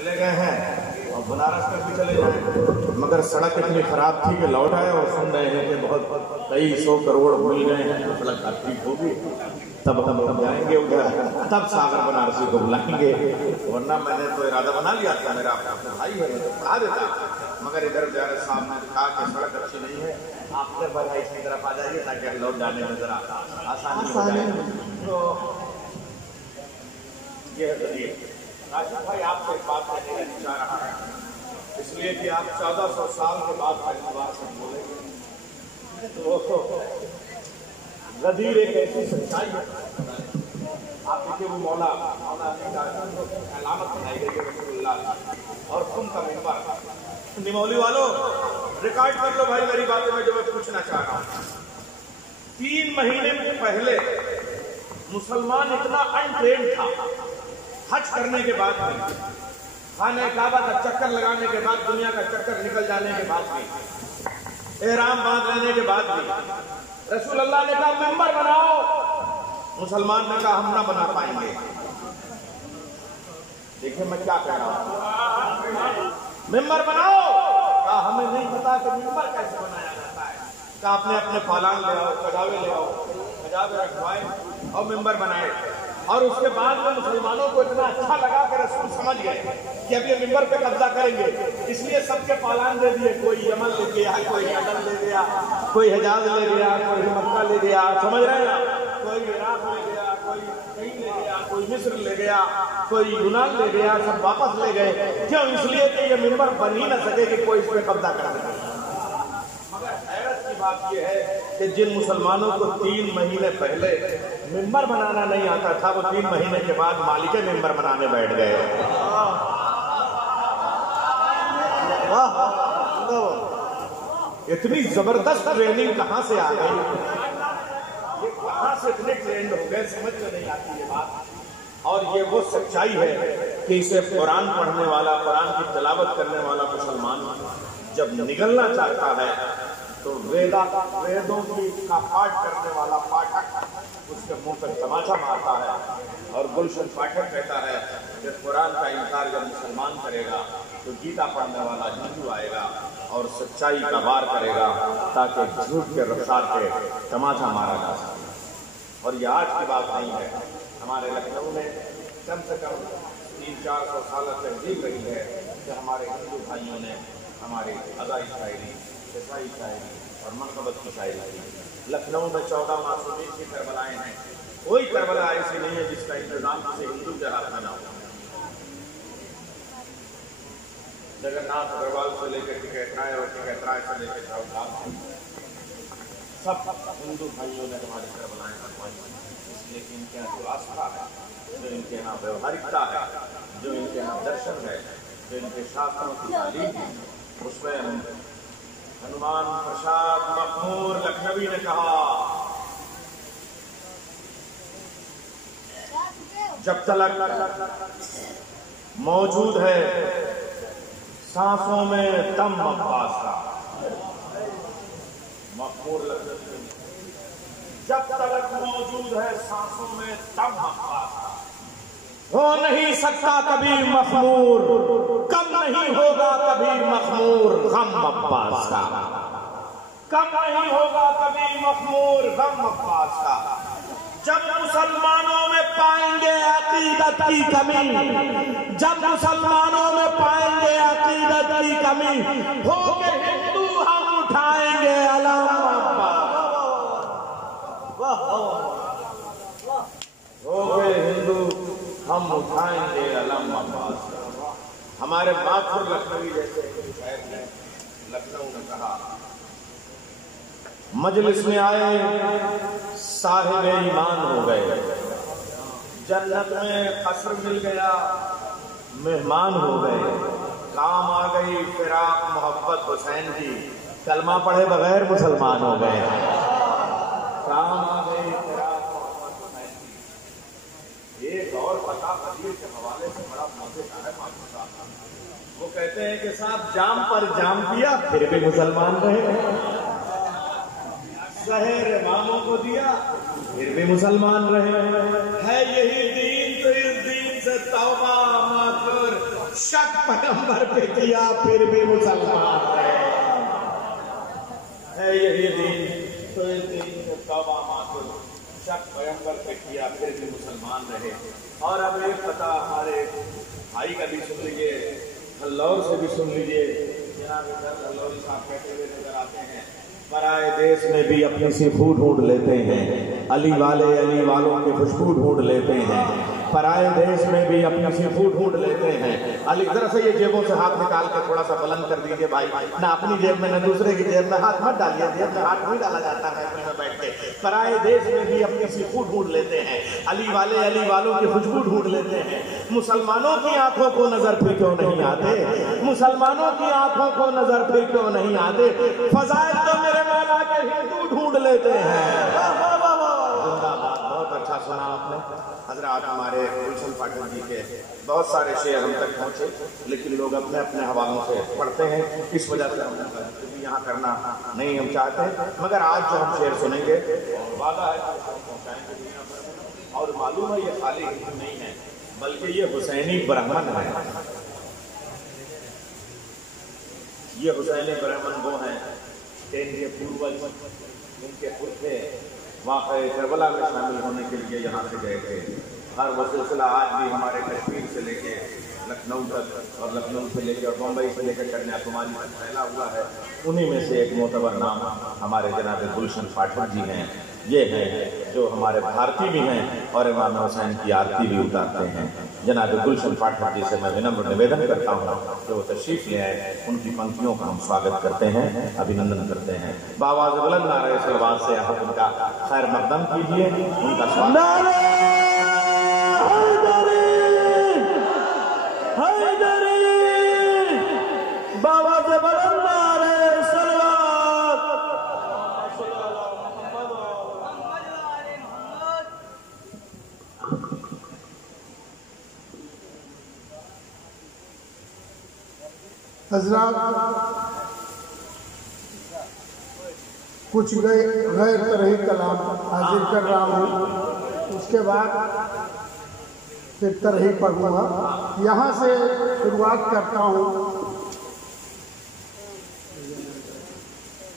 चले गए हैं और बनारस में भी चले जाएं, मगर सड़क इतनी खराब थी कि लौट आए और सुन रहे हैं कि बहुत कई 100 करोड़ मिल गए हैं तो सड़क ठीक होगी, तब हम जाएंगे उधर, तब सागर बनारसी को बुलाएंगे। वरना मैंने तो इरादा बना लिया था, मेरा अपना भाई है तो पढ़ा देता, मगर इधर बेचारे साहब ने कहा कि सड़क अच्छी नहीं है, आप इधर बधाई की तरफ आ जाइए ताकि लौट जाने में जरा आसानी हो जाए। तो ये राशिद भाई आपसे एक बात कहने का चाह रहा है, इसलिए कि आप 1400 साल के बाद पहली बार से बोलेंगे तो गदीर एक ऐसी सच्चाई है। आप देखिए वो मौला अलामत बनाई गई है रसूलुल्लाह और तुम का मिंबर। निमौली वालों रिकॉर्ड कर लो भाई मेरी बातें में जो मैं पूछना चाह रहा हूँ। 3 महीने पहले मुसलमान इतना अनट्रेंड था, हज करने के बाद भी, खाने काबा का चक्कर लगाने के बाद, दुनिया का चक्कर निकल जाने के बाद भी, एहराम बांध लेने के बाद भी रसूल अल्लाह ने कहा मिंबर बनाओ, मुसलमान ने कहा हम ना बना पाएंगे। देखिए मैं क्या कह रहा हूं, मिंबर बनाओ, कहा हमें नहीं पता कि मिंबर कैसे बनाया जाता है। कहा अपने अपने फालान ले आओ, कजावे ले आओ, कजावे रखवाए और मिंबर बनाए। और उसके बाद में मुसलमानों को इतना अच्छा लगा कि रसूल समझ गए कि अब ये मिंबर पे कब्जा करेंगे, इसलिए सबके पालान दे दिए। कोई यमन ले गया, कोई अदन ले गया, कोई हिजाज ले गया, कोई मक्का ले गया, समझ रहे हैं ना, कोई इराक ले गया, कोई कहीं ले गया, कोई मिस्र ले गया, कोई यूनान ले गया, सब वापस ले गए। क्यों? इसलिए कि ये मिंबर बन ही न सके कि कोई इस पे कब्जा कर सके। मगर हैरत की बात यह है कि जिन मुसलमानों को 3 महीने पहले मिंबर बनाना नहीं आता था, वो 3 महीने के बाद मालिके मिंबर बनाने बैठ गए। इतनी जबरदस्त ट्रेनिंग कहां से आ गई, ये कहां से इतने ट्रेंड हो गए, समझ में नहीं आती ये बात। और ये वो सच्चाई है कि इसे कुरान पढ़ने वाला, कुरान की तिलावत करने वाला मुसलमान जब निगलना चाहता है तो वेदों का पाठ करने वाला पाठक उसके मुंह पर तमाचा मारता है। और गुलशन पाठक कहता है कि कुरान का इनकार जब मुसलमान करेगा तो गीता पढ़ने वाला हिंदू आएगा और सच्चाई का वार करेगा ताकि झूठ के रफ्तार पे तमाचा मारा जा सके। और यह आज की बात नहीं है, हमारे लखनऊ में कम से कम 300-400 साल तहजीब रही है कि हमारे हिंदू भाइयों ने हमारी अदाई शायरी, ईसाई शायरी और मनकबत की शायरी की। लखनऊ में 14 मासूमीन की करबलाएं हैं, कोई करबला ऐसी नहीं है जिसका इंतजाम किसी हिंदू के हाथ में ना हो। जगन्नाथ अग्रवाल से लेकर टिकैतराय और टिकैतराय से लेकर चौधाम सब हिंदू भाइयों ने हमारी करबलाएं करवाई, इसलिए कि इनके यहाँ जो आस्था है, जो इनके यहाँ व्यवहारिकता है, जो इनके यहाँ दर्शन है, जो इनके शास्त्रों की तालीम है, उसमें हनुमान प्रसाद मखमूर लखनवी ने कहा जब तक मौजूद है सांसों में दम अब्बास का। मखमूर लखनवी, जब तक मौजूद है सांसों में दम अब्बास का, हो नहीं सकता कभी मखमूर, कम नहीं होगा कभी मखमूर गम अब्बास का, कम नहीं होगा कभी मखमूर गम अब्बास का। जब मुसलमानों में पाएंगे अकीदत की कमी, जब मुसलमानों में पाएंगे अकीदत की कमी, होके हिंदू हम उठाएंगे अलम अब्बास, होके हिंदू हम उठाएंगे अलम अब्बास। हमारे माथुर लखनवी जैसे शायर ने लखनऊ में कहा, मजलिस में आए साहिब ईमान हो गए, जन्नत में कसर मिल गया मेहमान हो गए, काम आ गई फिराक मोहब्बत हुसैन की, कलमा पढ़े बगैर मुसलमान हो गए, काम आ गई फिराक मोहब्बत हुसैन की। एक और पता हदीस के हवाले से बड़ा मजेदार है मालूम साहब, वो कहते हैं कि साहब जाम पर जाम पिया फिर भी मुसलमान रहे, शहर इमामों को दिया फिर भी मुसलमान रहे, है यही दीन तो इस दीन से तौबा मत कर, शक पैगंबर पे किया फिर भी मुसलमान है यही दीन, तो इस दीन से तौबा मासूम, शक पैगंबर पे किया फिर भी मुसलमान रहे। और अब एक पता हमारे भाई का भी सुन लीजिए, हल्लौर से भी सुन लीजिए। जनाब हल्लौरी साहब कहते हुए नजर आते हैं, पराए देश में भी अपनी खुशबू ढूंढ लेते हैं, अली वालों की खुशबू ढूंढ लेते हैं। पराए देश में भी अपनी खुशबू ढूंढ लेते हैं। अली जरा से ये जेबों से हाथ निकाल के थोड़ा सा बुलंद कर दीजिए भाई, ना अपनी जेब में ना दूसरे की जेब में हाथ मत डालिए, जेब में हाथ नहीं डाला जाता है में बैठ के। पराए देश में भी अपनी खुशबू ढूंढ लेते हैं, अली वालों की खुशबू ढूंढ लेते हैं। मुसलमानों की आंखों को नजर फिर क्यों नहीं आते, मुसलमानों की आंखों को नजर फिर क्यों नहीं आते। फजाइल तो मेरे मौला के हिंदू ढूंढ लेते हैं। बहुत अच्छा सुना आपने हजरत। हमारे गुलशन पाठक जी के बहुत सारे शेर हम तक पहुंचे, लेकिन लोग अपने अपने हवालों से पढ़ते हैं, इस वजह से हम यहाँ करना नहीं हम चाहते। मगर आज जो हम शेर सुनेंगे वादा है पहुँचाएंगे दुनिया भर। और मालूम है ये खाली हिंदू नहीं है, बल्कि ये हुसैनी ब्राह्मण है। ये हुसैनी ब्राह्मण वो हैं जिनके पूर्वज, जिनके पुरखे वाक़ई करबला में शामिल होने के लिए यहाँ से गए थे। और वो सिलसिला आज भी हमारे कश्मीर से लेके लखनऊ तक और लखनऊ से लेकर और बम्बई से लेकर कन्याकुमारी तक फैला हुआ है। उन्हीं में से एक मोतबर नाम हमारे जनाब गुलशन पाठक जी हैं। ये हैं जो हमारे भारतीय भी हैं और इमाम हुसैन की आरती भी उतारते हैं। जनाब गुलशन पाठक जी से मैं विनम्र निवेदन करता हूँ कि वो तशरीफ ले आए, उनकी पंक्तियों का हम स्वागत करते हैं, अभिनंदन करते हैं। बावाज़ बुलंद नारे सलवात से आप उनका खैर मकदम कीजिए, उनका स्वागत। हजरात, कुछ गैर तरही कलाम हाजिर कर रहा हूँ, उसके बाद फिर तरही पढ़ूंगा। यहाँ से शुरुआत करता हूँ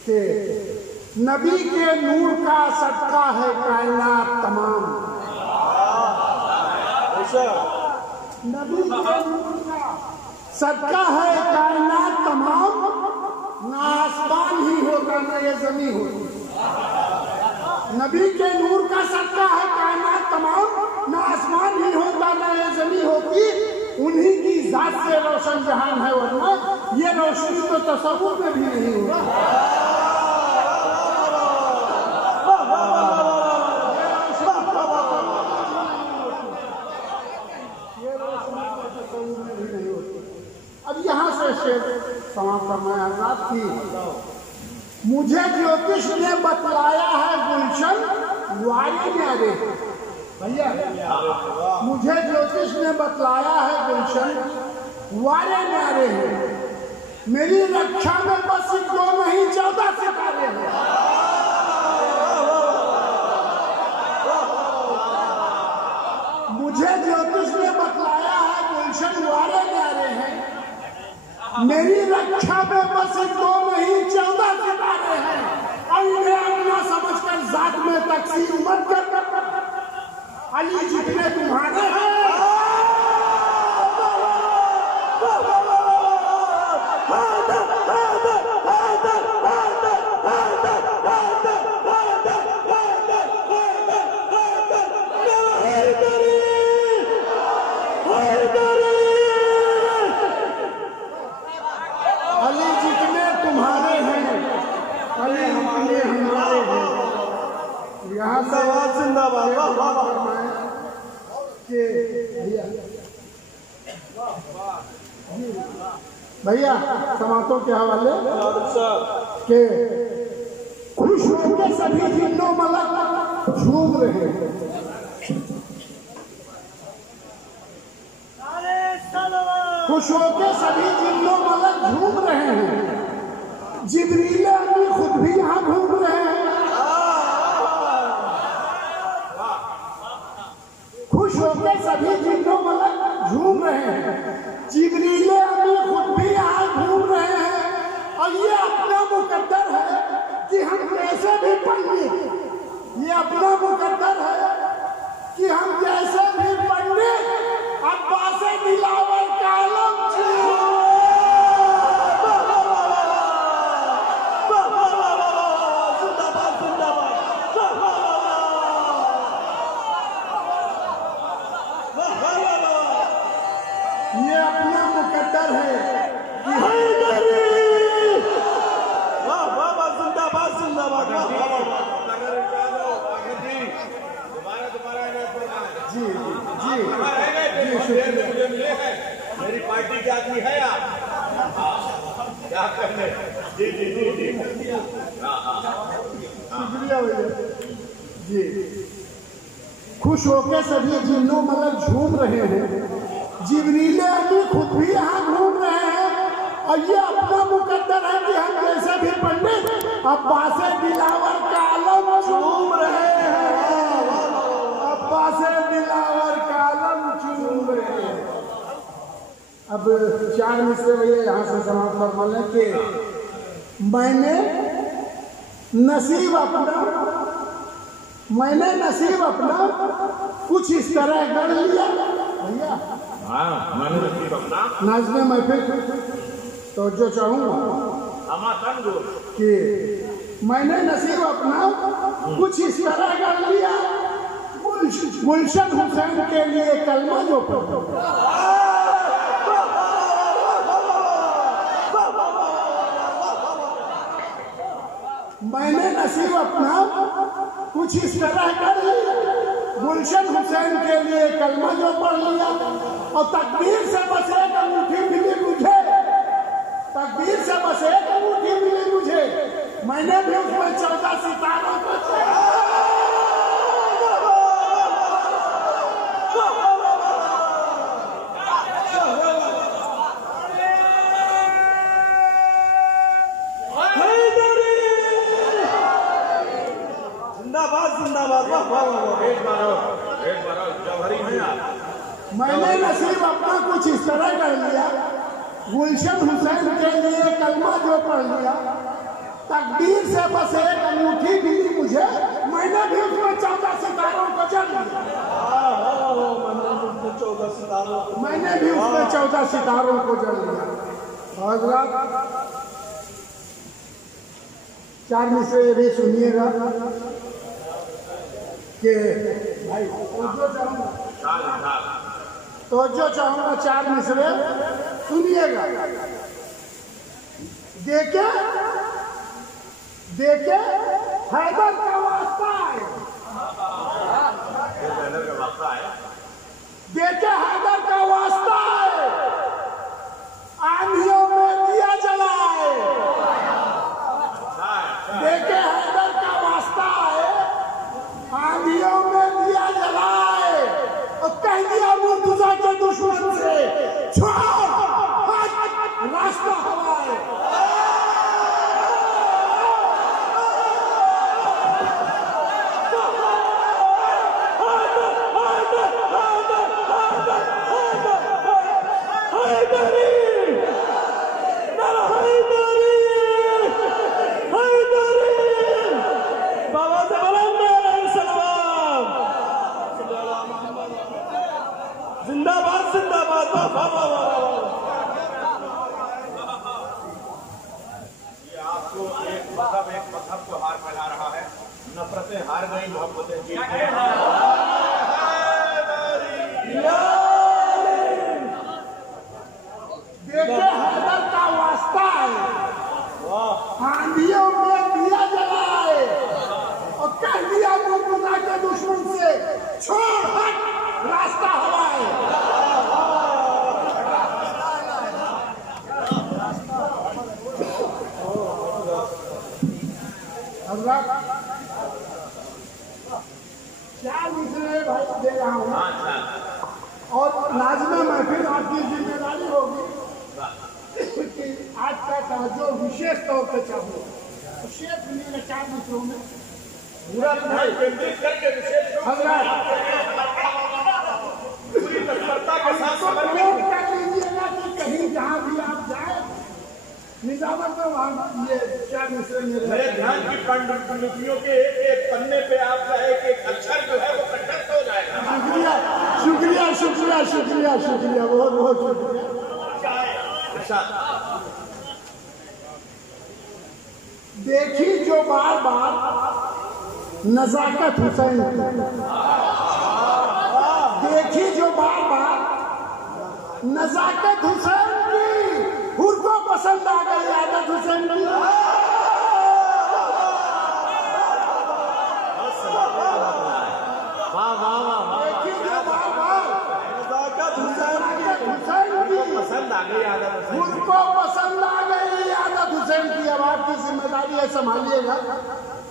कि नबी के नूर का सदका है कायनात तमाम। नबी के नूर का सदका है कायनात तमाम, ना आसमान ही होता ना ये जमीन होती। नबी के नूर का सदका है कायनात तमाम, ना आसमान ही होता ना ये जमीन होती। उन्हीं की जात से रोशन जहान है, वरना ये रोशनी तो तसव्वुर में भी नहीं होती। अब यहाँ से शेर समाप्त करना है हजरात की। मुझे ज्योतिष ने बतलाया है गुलशन वारी न्यारे। भैया, मुझे ज्योतिष ने बतलाया है गुलशन वारे न्यारे हैं। मेरी रक्षा में बस 2 नहीं 14 सितारे हैं। मुझे ज्योतिष ने बतलाया है गुलशन वारे न्यारे हैं। मेरी रक्षा में बस 2 नहीं 14 सितारे हैं। और इन्हें अपना समझकर जात में तकसीम मत कर, अली जितने तुम्हारे हैं। अली जितने तुम्हारे हैं, अली जितने हमारे हैं। यहाँ से जिंदाबाद के भैया समातों के हवाले के खुश होकर सभी जिन्नो मलक झूम रहे हैं। खुश होकर सभी जिन्नो मलक झूम रहे हैं। जिब्रील अमीन खुद भी यहाँ घूम रहे हैं। खुश होकर सभी जिन्नो मलक झूम रहे हैं। जिब्रील ताकबीर। ये अपना मुकद्दर है कि हम जैसे भी पंडित अब्बास दिलावर का आलम ये अपना मुकद्दर है कि जी जी जी मुझे मिले हैं, मेरी पार्टी के आदमी है आप, क्या कहने। जी जी जी जी शुक्रिया भैया जी। खुश होके सभी जिन्नों मतलब झूम रहे हैं, जिब्रीले अभी खुद भी यहाँ घूम रहे हैं। और ये अपना मुकद्दर है कि हम जैसे भी पंडित अब्बास दिलावर का आलम झूम रहे हैं, अब्बास दिलावर का आलम झूम रहे हैं। अब 4 मिसरे भैया यहाँ से समाप्त फरमा लें कि मैंने नसीब अपना कुछ इस तरह कर लिया भैया। मैंने नसीब अपना नाज़ में महफिल तो जो चाहूँगा कि मैंने नसीब अपना कुछ इस तरह कर लिया, गुलशन हुसैन के लिए कलमा जो मैंने नसीब अपना कुछ इस तरह कर लिया, गुलशन हुसैन के लिए कलमा जो पढ़ लिया। और तकदीर से बस एक अंगूठी मिली मुझे, तकदीर से बस एक अंगूठी मिली मुझे, मैंने भी उसमें 14 सितारों को मैंने नसीब अपना कुछ इस तरह कर लिया, गुलशन हुसैन के लिए कलमा जो पढ़ लिया। तकदीर से बस एक अंगूठी मिली मुझे, मैंने भी उसमें 14 सितारों को जल लिया। मैंने भी उसमें 14 सितारों को जल लिया। और 4 मिसरे ये भी सुनिएगा कि भाई तो जो चाहूंगा 4 मिसरे सुनिएगा। देखे देखे हैदर का वास्ता है, देखे हैदर का वास्ता है, आंधियों में दिया जलाए। देखे हैदर का वास्ता है, आंधियों में दिया जलाए। और कह दिया मुर्तजा के दुश्मन से, छोड़ रास्ता हवाए। जिंदाबाद जिंदाबाद। ये आपको एक मजहब को हार पहना रहा है। नफरतें हार गई, मोहब्बतें जीत गई। देखे हैदर का वास्ता है, आंधियों में दिया जलाए। और कह दिया मुर्तजा के दुश्मन से, छोड़ हट रास्ता हवाए। क्या मिसरे भाई दे रहा हूँ, और नाज़िम महफिल आपकी जिम्मेदारी होगी कि आज का तवज्जो विशेष तौर पे चाहिए। शेख सुनिएगा 4 मिसरों में पूरा केंद्रित करके विशेष रूप से पूरी तत्परता के साथ समर्पित कर लीजिएगा कि कहीं जहाँ भी आप जाए निजामत ये क्या मिसरे मेरे ध्यान की पांडुलिपियों के एक पन्ने पे आपका एक अक्षर जो है वो कंठस्थ हो जाएगा। शुक्रिया शुक्रिया शुक्रिया शुक्रिया शुक्रिया, बहुत बहुत शुक्रिया। अच्छा, देखी जो बार बार नजाकत हुसैन, देखी जो बार बार नजाकत हुसैन की, हुर को पसंद आ गई आदत हुसैन की। देखी जो बार बार नजाकत हुसैन की, पसंद आ गई आदत हुसैन हुर को पसंद आ गई आदत हुसैन की। अब आपकी जिम्मेदारी है, संभालिएगा।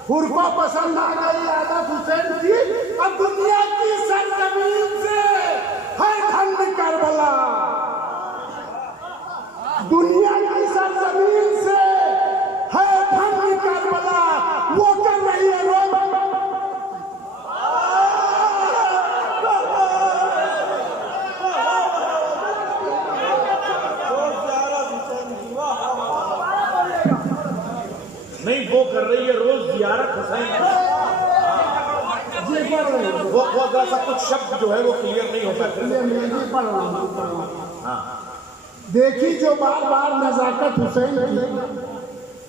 हुर को पसंद आ गई आदत हुसैन की। अब दुनिया की सरजमीन से है धन्य करबला, दुनिया की सरजमीन से है धन्य करबला, वो कर रही है रोज। नहीं, वो कर रही है रोज जियारत हुसैन की। वो जरा सा कुछ शब्द जो है वो क्लियर नहीं हो पाते। हाँ, देखी जो बार बार नजाकत हुसैन की,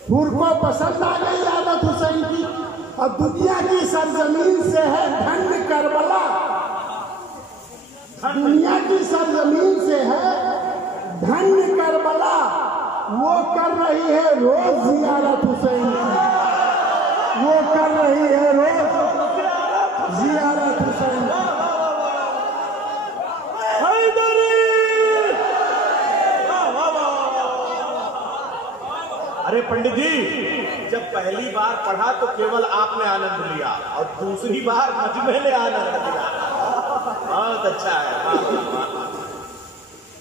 हुर को पसंद आ गई आदत हुसैन की। और दुनिया की सरजमीन से है धन्य करबला, दुनिया की सरजमीन से है धन्य करबला, वो कर रही है रोज जियारत हुसैन की, वो कर रही है रोज जियारत हुसैन की। अरे पंडित जी, जब पहली बार पढ़ा तो केवल आपने आनंद लिया और दूसरी बार मजमे ने आनंद लिया। बहुत अच्छा है।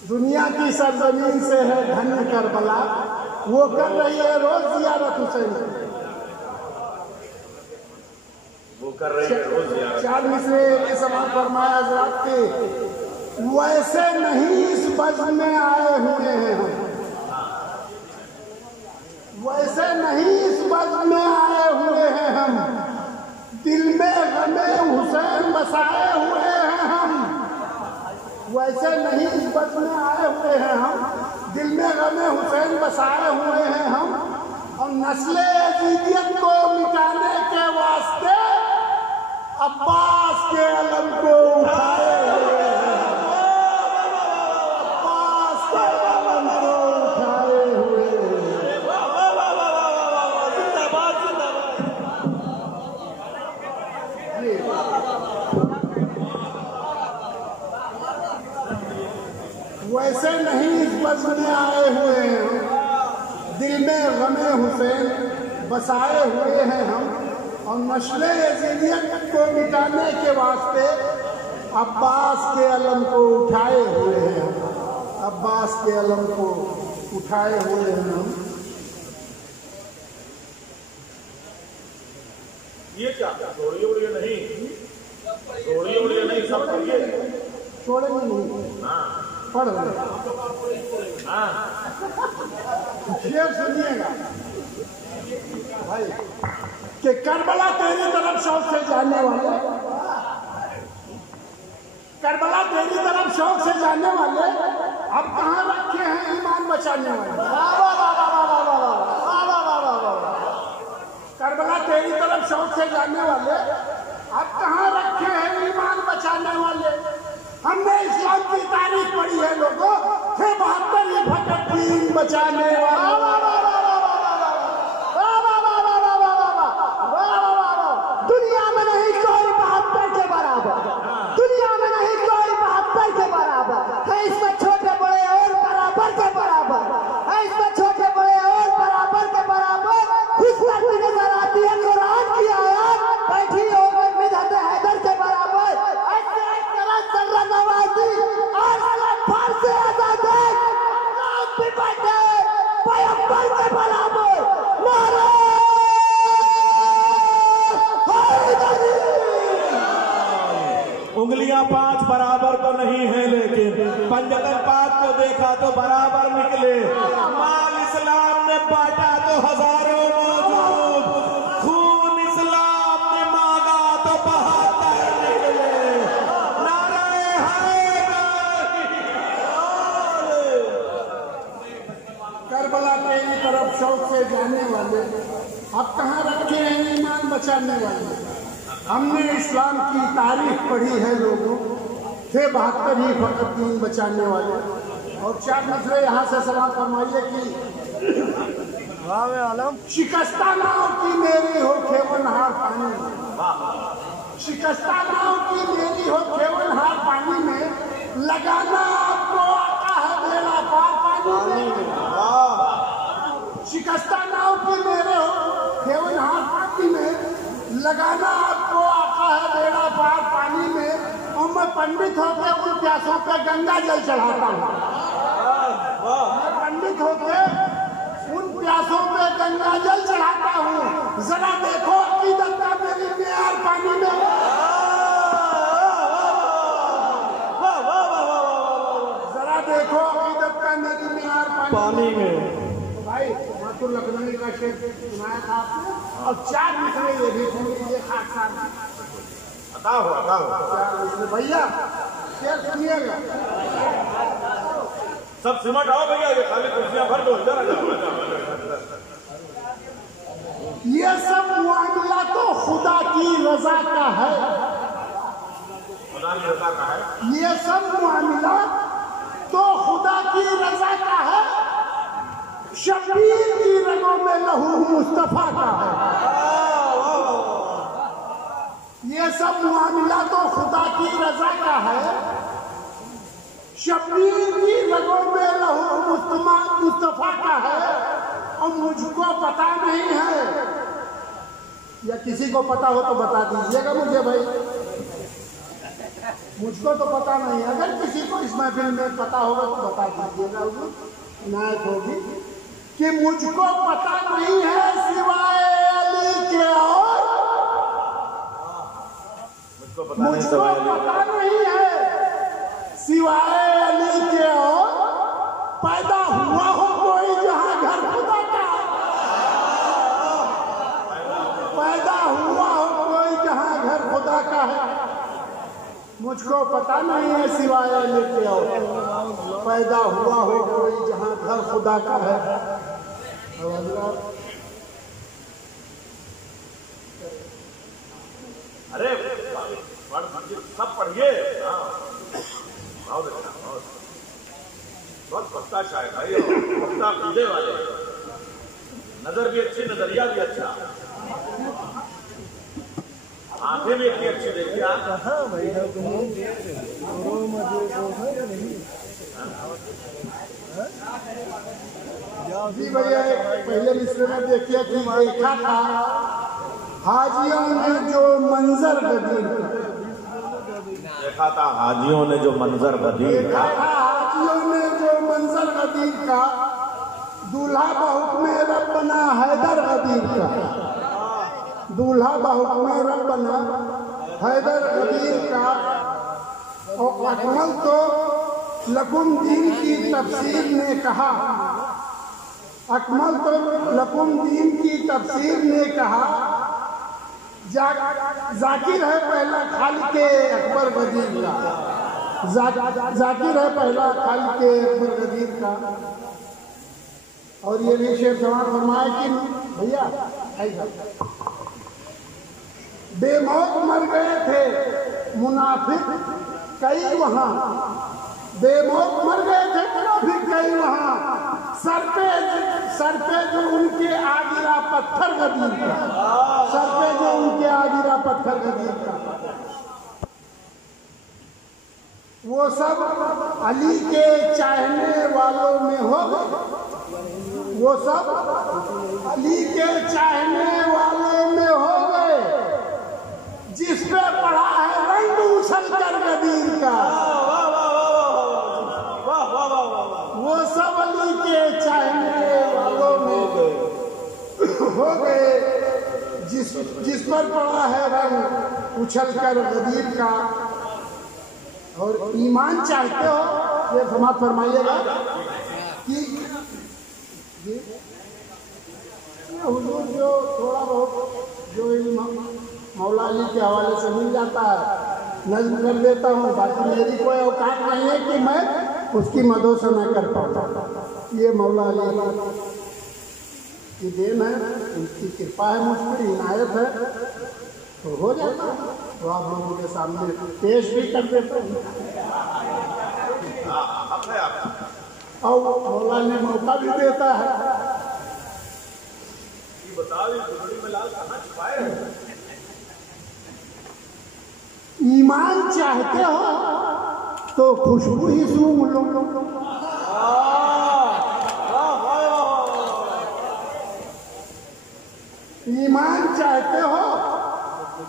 दुनिया की सरजमीन से है धन्य करबला, वो कर रही है रोज जियारत हुसैन की। वो कर रही है रोज जियारत। चार मिसरे ये सवाल फरमाया हज़रात के, वैसे नहीं इस बज़्म में आए हुए हैं हम, वैसे नहीं इस बज़्म में आए हुए हैं हम, दिल में गमे हुसैन बसाए हुए हैं हम, वैसे नहीं इस बज़्म में आए हुए हैं हम, दिल में गमे हुसैन बसाए हुए हैं हम। और नस्ले यजीदियत को मिटाने के वास्ते अब्बास के अलम को उठाए हुए हैं, अब्बास के अलम को उठाए हुए हैं। वैसे नहीं इस बज़्म में आए हुए हैं हम, दिल में गमे हुसैन बसाए हुए हैं हम। और नस्ले यजीदियत को मिटाने के वास्ते अब्बास के अलम को उठाए हुए हैं हम, अब्बास के अलम को उठाए हुए हैं हम। ये क्या छोड़िए उड़िए नहीं, छोड़िए उड़िए नहीं, सब करिए। छोड़ेंगे नहीं, हाँ पढ़ रहे हाँ, शेर सुनिएगा भाई कि करबला तेरी तरफ शौक से जाने वाले, करबला तेरी तरफ शौक से जाने वाले, अब कहाँ रखे हैं ईमान बचाने वाले। करबला तेरी तरफ शौक से जाने वाले, अब कहाँ रखे हैं ईमान बचाने वाले। हमने इस्लाम की तारीख पढ़ी है लोगों, थे 72 फटक दीन बचाने वाले। दुनिया में नहीं कोई 72 के बराबर, दुनिया में नहीं कोई 72 के बराबर है, इसमें छोटे बड़े और बराबर के बराबर है, इसमें छोटे बड़े और बराबर के बराबर। खुश करती नजर आती है कुरान की आयत, बैठी होगी मिदहत हैदर के बराबर। नवाजी फारसे आजाद पैगंबर के बराबर। उंगलियां 5 बराबर तो नहीं है, लेकिन पंजतन पाक को देखा तो बराबर निकले। माल इस्लाम ने बांटा जाने वाले, अब कहाँ रखे हैं ईमान बचाने वाले। हमने इस्लाम की तारीख पढ़ी है लोगों, थे 72 ही फकत दीन बचाने वाले। और 4 मसले यहाँ से सवाल फरमाइए कि शिकस्ता नाव की मेरी हो खेवनहार पानी में, शिकस्ता नाव की मेरी हो खेवनहार पानी में, लगाना आपको आता है बेड़ा पार पानी में। शिकस्ता नाव की मेरे हो खेवनहार पानी में, लगाना आपको आता है बेड़ा पार पानी में। और मैं पंडित होकर उन प्यासों पे गंगा जल चढ़ाता हूँ, मैं पंडित होकर उन प्यासों पे गंगा जल चढ़ाता हूँ। जरा देखो अकीदत का मेरी प्यार पानी में, जरा देखो अकीदत का मेरी प्यार पानी में। भाई माथुर लखनऊ का शेर सुनाया था आपने, और 4 मिसरे ये भी सुन लीजिए खास भैया, शेर सुनिएगा। सब सिमट आओ भैया, ये खाली कुर्सियां भर दो, इधर आ जाओ। ये सब मामला तो खुदा की रजा का है, खुदा की रजा का है। ये सब मामला तो खुदा की रजा का है, शबीर की रगों में लहू मुस्तफा का है। ये सब मामला तो खुदा की रजा का है, शबीर की रगों में लहू मुस्तफा का है। और मुझको पता नहीं है, या किसी को पता हो तो बता दीजिएगा मुझे भाई, मुझको तो पता नहीं। अगर किसी को इस महफिल में पता होगा तो बता दीजिएगा, इनायत होगी कि मुझको पता नहीं है सिवाय अली के, और मुझको पता नहीं है सिवाय अली के, और पैदा हुआ हो कोई जहां घर खुदा का, पैदा हुआ हो कोई जहां घर खुदा का है। मुझको पता नहीं है सिवाय अली के, और पैदा हुआ हो कोई जहां घर खुदा का है। अरे सब पढ़िए, बहुत पक्का शायर भाई, पक्का पीले वाले, नजर भी अच्छी, नजरिया भी अच्छा, आंखें भी इतनी अच्छी, देखिए जी भैया। पहले मिसरे में देखिए कि देखा था हाजियों ने जो मंजर बदीर, देखा था हाजियों ने जो मंजर बदीर, देखा था हाजियों ने जो मंजर गदीर का, दूल्हा बहुक्म रब्बना हैदर गदीर का, दूल्हा बहुक्म रब्बना हैदर गदीर का। और अकमल तो लकुम दीन की तफसीर ने कहा, अकमल तो लकुम दीन की तफसीर ने कहा, जाकिर है पहला खालिके अकबर गदीर का, जाकिर है पहला खालिके अकबर गदीर का। और ये भी शेर सवाल फरमाए कि भैया बेमौत मर गए थे मुनाफिक कई वहां, बेमौत मर गए थे मुनाफिक कई वहां, सर पे जो उनके आ गिरा पत्थर गदीर का, सर पे जो उनके आ गिरा पत्थर गदीर का। वो सब अली के चाहने वालों में हो गए, वो सब अली के चाहने वालों में हो गए, जिस पे पड़ा है रंग उछल कर गदीर का। वो सब अली के चाहने वालों में हो गए, जिस पर पड़ा है रंग उछल कर गदीर का। और ईमान चाहते हो ये समाप्त फरमाइएगा कि हुजूर जो थोड़ा बहुत जो मौला अली के हवाले से मिल जाता है नज़्म कर देता हूँ, बाकी मेरी कोई औकात नहीं है कि मैं उसकी मदद से मैं कर पाता। ये मौला अली की देन है, उनकी कृपा है मुझ पर, इनायत है, तो हो जाएगा। तो आप लोगों के सामने पेश भी कर देते हैं और मौला ने मौका भी देता है। ईमान चाहते हो तो खुशबू ही सूंघ लो। ईमान चाहते हो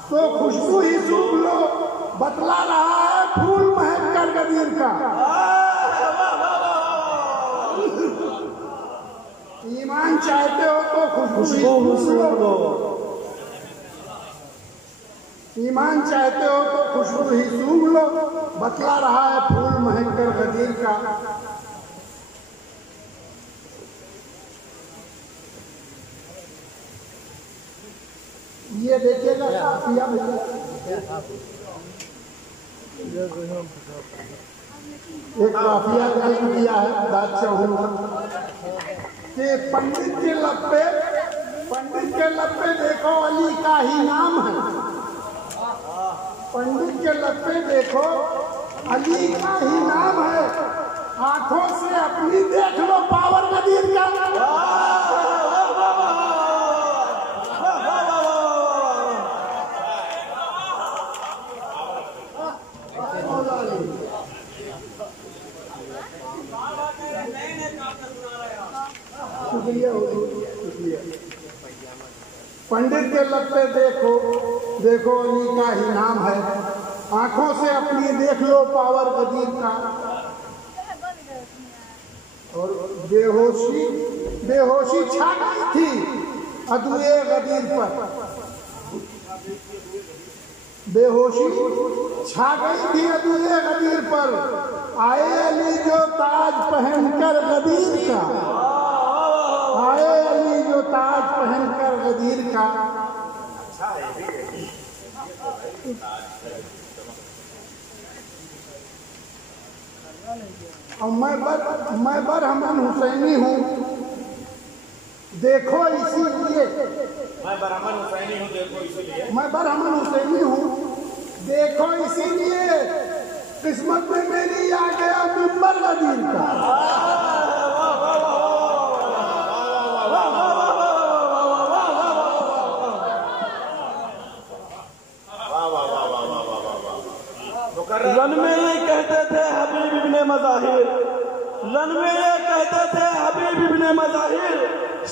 तो खुशबू ही सूंघ लो। बतला रहा है फूल महक कर गदीर का। ईमान चाहते हो तो खुशबू ही सूंघ लो। ईमान चाहते हो तो खुशबू ही सूंघ लो। बतला रहा है फूल महक कर गदीर का। ये देखिएगा काफिया एक काफिया दर्ज किया है बादशाह कि पंडित के लब पे देखो अली का ही नाम है। पंडित के लब पे देखो अली का ही नाम है। आंखों से अपनी देख लो पावर गदीर का। पंडित के लब पे देखो अली का ही नाम है। आंखों से अपनी देख लो पावर गदीर का। और बेहोशी छा गई थी अदुए गदीर पर। बेहोशी छा गई थी अदुए गदीर पर। आए अली जो ताज पहनकर गदीर का। आए अली जो ताज पहनकर गदीर का। और मैं बरहमन हुसैनी हूँ देखो इसीलिए। मैं बरहमन हुसैनी हूँ देखो इसीलिए। मैं बरहमन हुसैनी हूँ देखो इसीलिए। किस्मत में मेरी आ गया मिंबर गदीर का। रन में ये कहते थे हबीब इब्ने मज़ाहिर। रन में ये कहते थे हबीब इब्ने मज़ाहिर।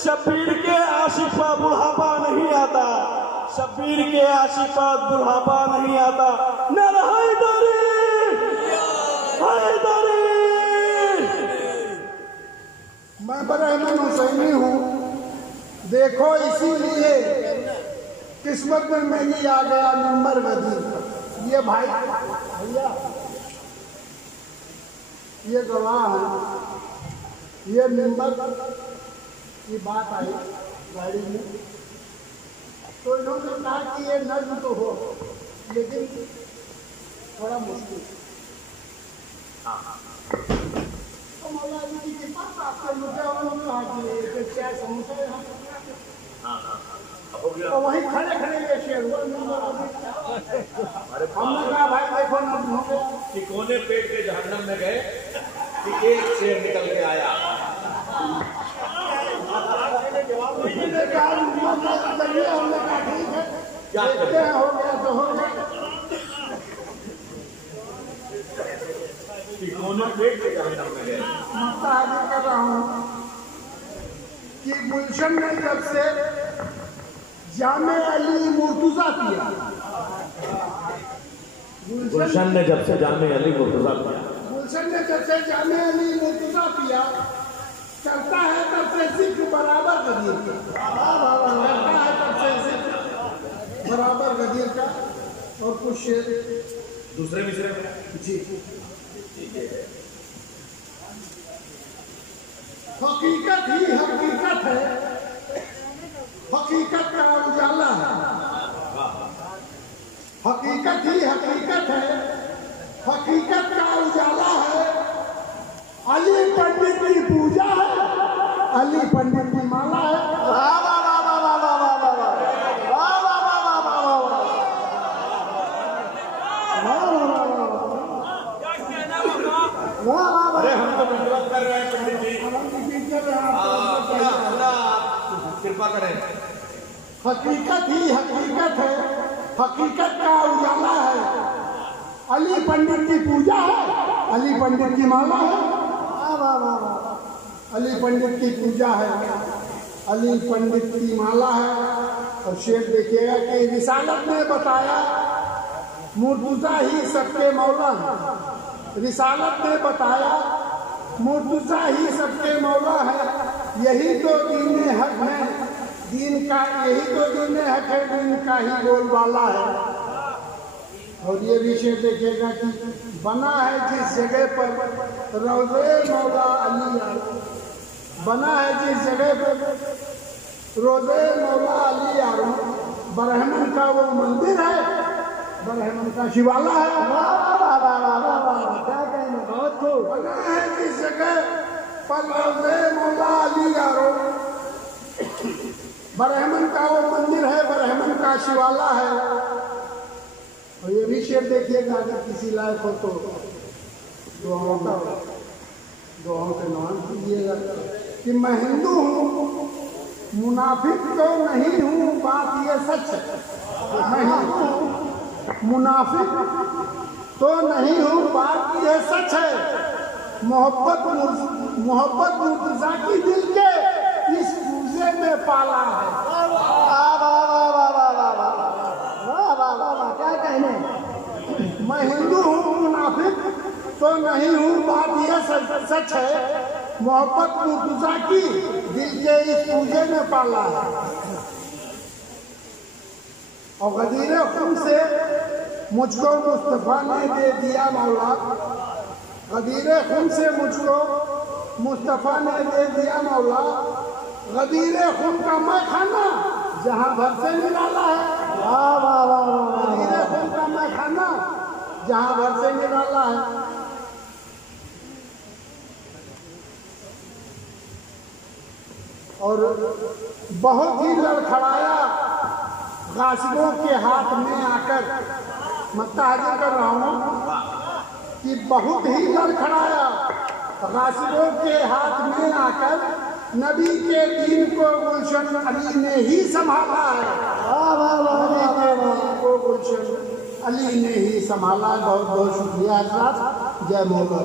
शब्बीर के आशिक पर बुढ़ापा नहीं आता। शब्बीर के आशिक पर बुढ़ापा नहीं आता। नर हैदरी हैदरी। मैं बरहमन हुसैनी हूँ देखो इसीलिए। किस्मत में मेरी आ गया मिंबर गदीर का। ये भाई भैया ये गवाह है। ये मिंबर की बात आई गाड़ी में तो इन्होंने कहा कि ये नज्म तो हो लेकिन थोड़ा मुश्किल। तो मौला जी की कृपा आपके मुझे उन्होंने कहा कि चाय समोसा तो वहीं खड़े ये शेर हुआ। हमने कहा भाई देखो नज्म हो गया कि कोने पेट के जहन्नम में गए कि एक शेर निकल के आया। हमने कहा ठीक है देखते हैं हो गया तो हो गया। कि कोने पेट के जहन्नम में गए। मसला हाजिर कर रहा हूँ कि गुलशन ने जब से जामे अली मुर्तुजा किया। गुलशन ने जब से जामे अली मुर्तुजा किया। गुलशन ने जब से जामे अली मुर्तुजा किया चलता है तब से जिक्र बराबर गदीर का। चलता है तब से जिक्र बराबर गदीर का। और कुछ शेर दूसरे मिसरे में जी हकीकत ही हकीकत है। हकीकत का उजाला है। हकीकत ही हकीकत है। हकीकत का उजाला है। अली पंडित की पूजा है। अली पंडित की माला है। कर रहे हैं कृपा करें। हकीकत ही हकीकत है, हकीकत का उजाला है। अली पंडित की पूजा है, अली पंडित की माला है। अली पंडित की पूजा है, अली पंडित की माला है। और शेर देखिएगा कि रिसालत ने बताया मुर्तजा ही सबके मौला है। रिसालत ने बताया मुर्तजा ही सबके मौला है। यही तो दीन हक है, दीन का यही तो दीन हक है, दीन का ही बोलबाला है। और ये विषय देखिएगा कि बना है जिस जगह पर रोज़े मौला अली, बना है जिस जगह पर रोज़े मौला अली यारो, ब्रह्मन का वो मंदिर है, ब्रह्मन का शिवाला है। क्या कहना, बहुत खूब। बना है जिस जगह पर रोज़े मौला अली यारो, ब्रह्मन का वो मंदिर है, ब्रह्मन का शिवाला है। और ये भी शेर देखिएगा, अगर किसी लायक हो तो दुआओं से नवान कीजिएगा कि मैं हिंदू हूँ, मुनाफिक तो नहीं हूँ, बात ये सच है। मैं हिंदू हूँ, मुनाफिक तो नहीं हूँ, बात ये सच है। मोहब्बत मुर्तजा की दिल के इस पूजे में पाला है। क्या कहने, मैं हिंदू हूँ, मुनाफिक तो नहीं हूँ, बात यह सच है। मोहब्बत मुर्तजा की दिल के इस पूजे में पाला है। और गदीर खून से मुझको मुस्तफा ने दे दिया मौला, गदीर खून से मुझको मुस्तफा ने दे दिया मौला। गदीर खून का मैं खाना जहाँ भर से निराला है। गदीर खून का मैं खाना जहाँ भर से निराला है। और बहुत ही लड़खड़ाया गासिबों के हाथ में आकर, मैं ताज़ा कर रहा हूँ कि बहुत ही लड़खड़ाया गासिबों के हाथ में आकर, नबी के दीन को गुलशन अली ने ही संभाला है। नबी के दीन को गुलशन अली ने ही संभाला। बहुत बहुत शुक्रिया हज़रात। जय मौला।